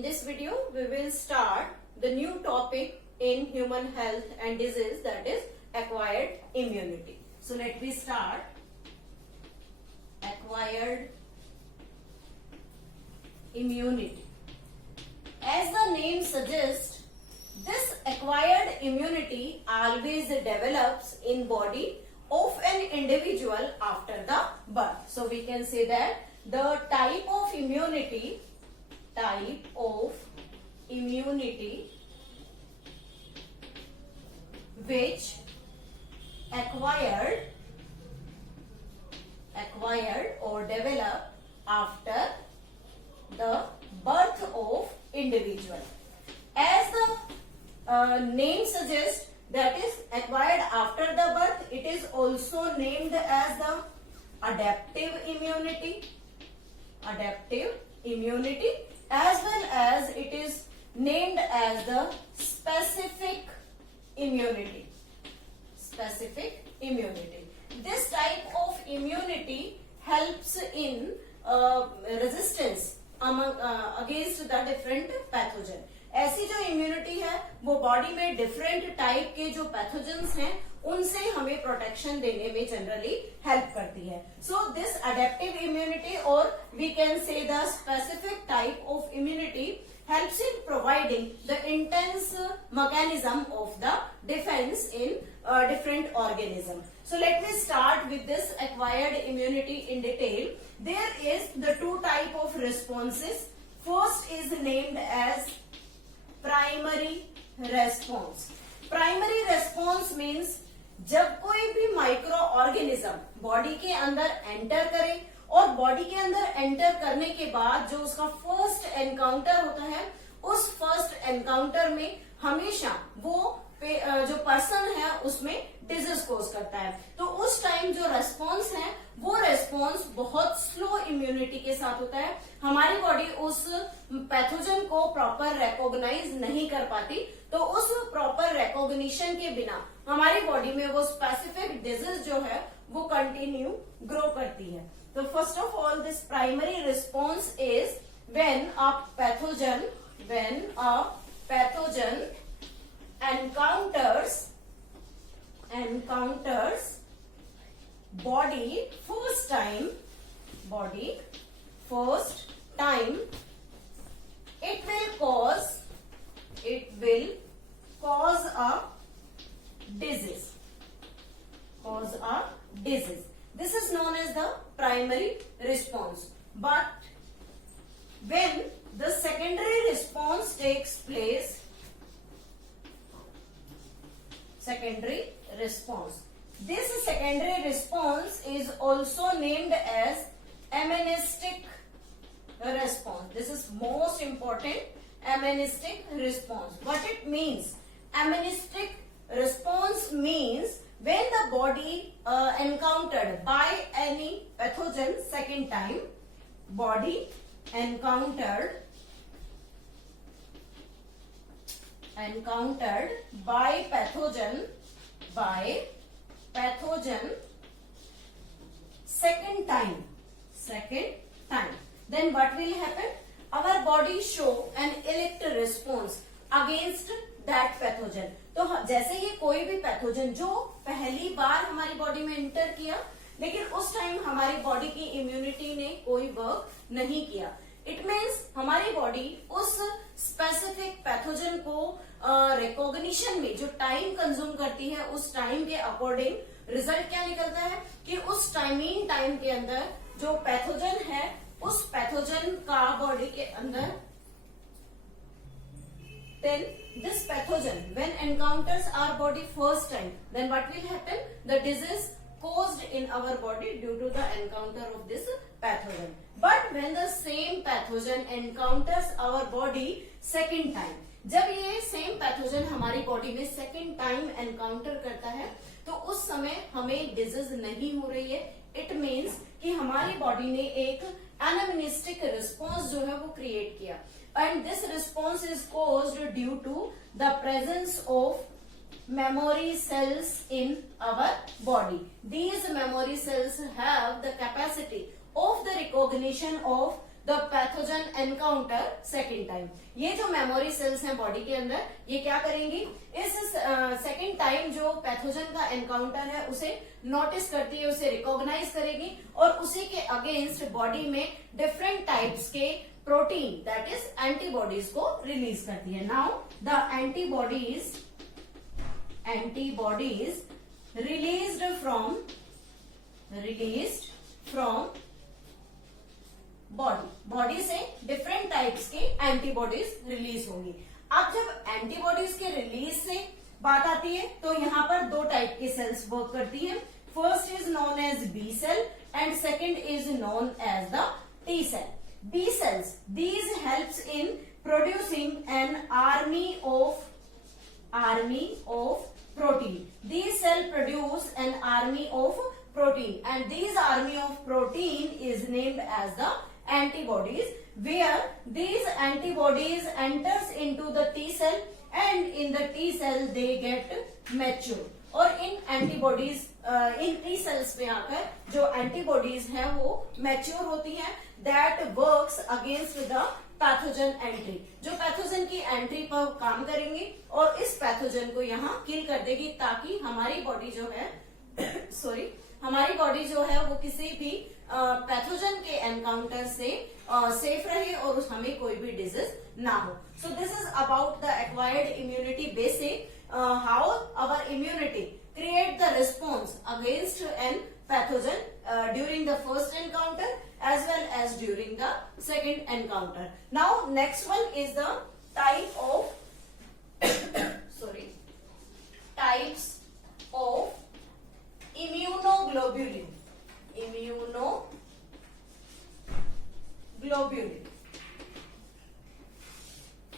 In this video, we will start the new topic in human health and disease, that is acquired immunity. So let me start. Acquired immunity. As the name suggests, this acquired immunity always develops in body of an individual after the birth. So we can say that the type of immunity which acquired or developed after the birth of individual. As the name suggests, that is acquired after the birth, it is also named as the adaptive immunity, as well as it is named as the specific immunity. This type of immunity helps in resistance against the different pathogen. ऐसी जो immunity है वो body में different type के जो pathogens हैं उनसे हमें प्रोटेक्शन देने में जनरली हेल्प करती है. सो दिस अडेप्टिव इम्यूनिटी और we can say the specific type of immunity helps in providing the intense mechanism of the defense in different organism. So let me start with this acquired immunity in detail. There is the two type of responses. First is named as primary response. Primary response means जब कोई भी micro organism body के अंदर enter करे और body के अंदर enter करने के बाद जो उसका फर्स्ट एनकाउंटर होता है, उस फर्स्ट एनकाउंटर में हमेशा वो जो पर्सन है उसमें डिजीज कोज करता है. तो उस टाइम जो रेस्पॉन्स है वो रेस्पॉन्स बहुत स्लो इम्यूनिटी के साथ होता है. हमारी बॉडी उस पैथोजन को प्रॉपर रिकॉग्नाइज नहीं कर पाती, तो उस प्रॉपर रिकॉग्निशन के बिना हमारी बॉडी में वो स्पेसिफिक डिजीज जो है वो कंटिन्यू ग्रो करती है. So first of all, this primary response is when a pathogen encounters body first time, it will cause a disease. This is known as the primary response. But when the secondary response takes place, this secondary response is also named as amenistic response. This is most important, amenistic response. What it means? Amenistic response means when the body encountered by any pathogen second time, body encountered by pathogen second time, then what will happen? Our body show an elect response against that pathogen. तो जैसे ये कोई भी pathogen जो पहली बार हमारी body में enter किया लेकिन उस टाइम हमारी बॉडी की इम्यूनिटी ने कोई वर्क नहीं किया, इट मीन्स हमारी बॉडी उस स्पेसिफिक पैथोजन को रिकॉग्निशन में जो टाइम कंज्यूम करती है, उस टाइम के अकॉर्डिंग रिजल्ट क्या निकलता है कि उस टाइम के अंदर जो पैथोजन है उस पैथोजन का बॉडी के अंदर, then this pathogen when encounters our body first time, then what will happen? The disease caused in our body due to the encounter of this pathogen. But when the same pathogen encounters our body second time, जब ये same pathogen हमारी body में second time encounter करता है तो उस समय हमें डिजीज नहीं हो रही है. इट मीन्स कि हमारी बॉडी ने एक एनामिनिस्टिक रिस्पॉन्स जो है वो क्रिएट किया. And this response is caused due to the presence of memory cells in our body. These memory cells have the capacity of the recognition of the pathogen encounter second time. ये जो memory cells हैं body के अंदर, ये क्या करेंगी, इस second time जो पैथोजन का एनकाउंटर है उसे नोटिस करती है, उसे रिकॉग्नाइज करेगी और उसी के अगेंस्ट बॉडी में डिफरेंट टाइप्स के प्रोटीन दैट इज एंटीबॉडीज को रिलीज करती है। Now the antibodies released from body से डिफरेंट टाइप्स के एंटीबॉडीज रिलीज होंगी। अब जब एंटीबॉडीज के रिलीज से बात आती है तो यहाँ पर दो टाइप के सेल्स वर्क करती हैं। First is known as B cell and second is known as the T cell. B cells, these helps in producing an army of protein. These cells produce an army of protein and these army of protein is named as the antibodies, where these antibodies enters into the T cell and in the T cell they get mature. और इन antibodies इन T cells में आकर जो antibodies हैं वो mature होती हैं, that works against the pathogen entry, जो pathogen की एंट्री पर काम करेंगी और इस पैथोजन को यहाँ किल कर देगी ताकि हमारी बॉडी जो है हमारी बॉडी जो है वो किसी भी पैथोजन के एनकाउंटर से सेफ रहे और हमें कोई भी डिजीज ना हो। So this is about the acquired immunity basic, how our immunity create the response against an pathogen during the first encounter as well as during the second encounter. Now next one is the type of types of immunoglobulin.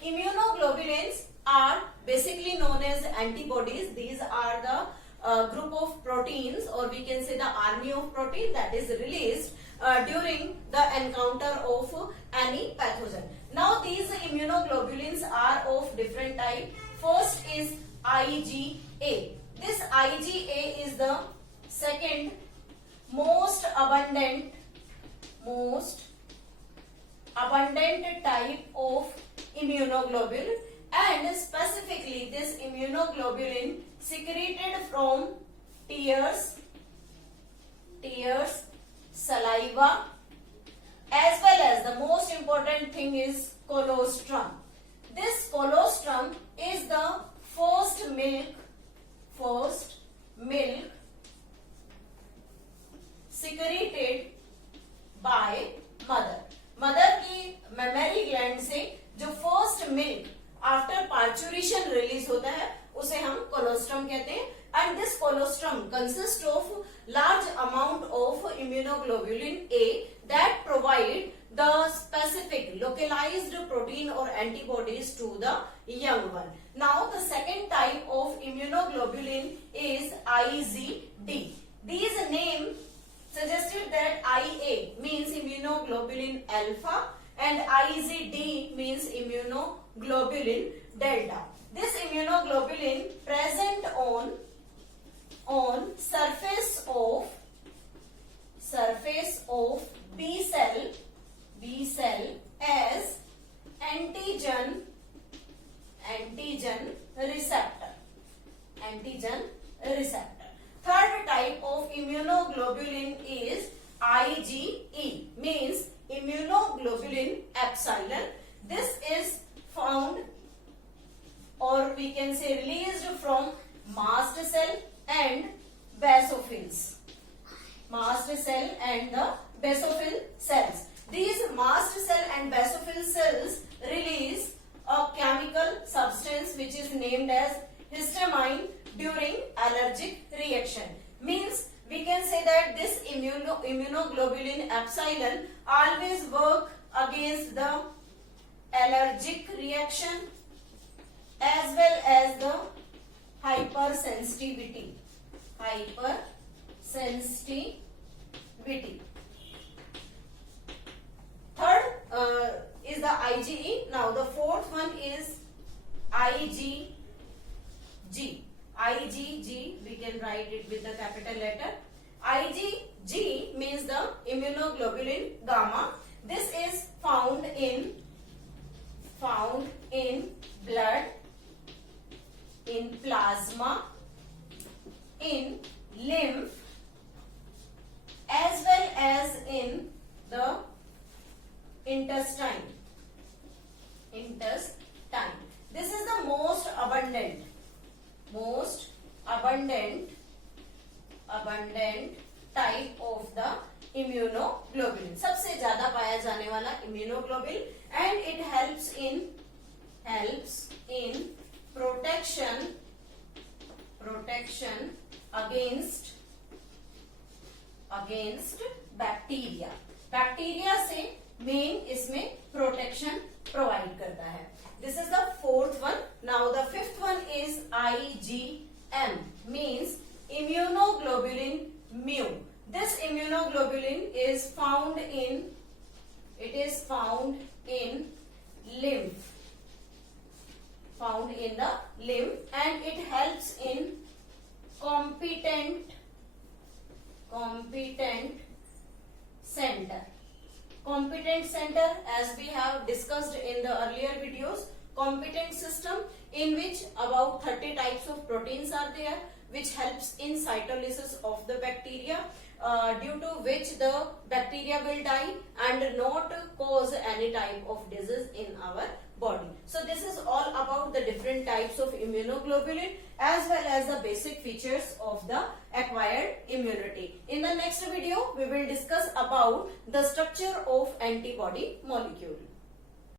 Immunoglobulins are basically known as antibodies. These are the group of proteins, or we can say the army of protein that is released during the encounter of any pathogen. Now these immunoglobulins are of different type. First is IgA. This IgA is the second most abundant type of immunoglobulin, and specifically this immunoglobulin secreted from tears, saliva, as well as the most important thing is colostrum. This colostrum is the first milk secreted by mother की mammary gland से जो first milk after parturition release होता है उसे हम colostrum कहते हैं। And this colostrum consist of large amount of immunoglobulin A that provide the specific localized protein और antibodies to the young one. Now the second type of immunoglobulin is IgD. These name suggested that IA means immunoglobulin alpha and IgD means immunoglobulin delta. This immunoglobulin present on surface of B cell as antigen receptor. Third type of immunoglobulin is IgE, means immunoglobulin epsilon. This is found, or we can say released from mast cell and basophils. Mast cell and the basophil cells. These mast cell and basophil cells release a chemical substance which is named as histamine during allergic reaction. Means we can say that this immunoglobulin epsilon always work against the allergic reaction as well as the hypersensitivity. Third is the IgE. Now the fourth one is IgG. We can write it with the capital letter. IgG means the immunoglobulin gamma. This is found in blood, in plasma, in lymph, as well as in the intestine. This is the most abundant type of the immunoglobulin. सबसे ज्यादा पाया जाने वाला immunoglobulin, and it helps in protection against bacteria. Bacteria से main इसमें protection provide करता है. This is the fourth one. Now the fifth one is IgM, means immunoglobulin mu. This immunoglobulin is found in lymph, and it helps in competent center, as we have discussed in the earlier videos. Competent system in which about 30 types of proteins are there, which helps in cytolysis of the bacteria, due to which the bacteria will die and not cause any type of disease in our body. So this is all about the different types of immunoglobulin as well as the basic features of the acquired immunity. In the next video, we will discuss about the structure of antibody molecule.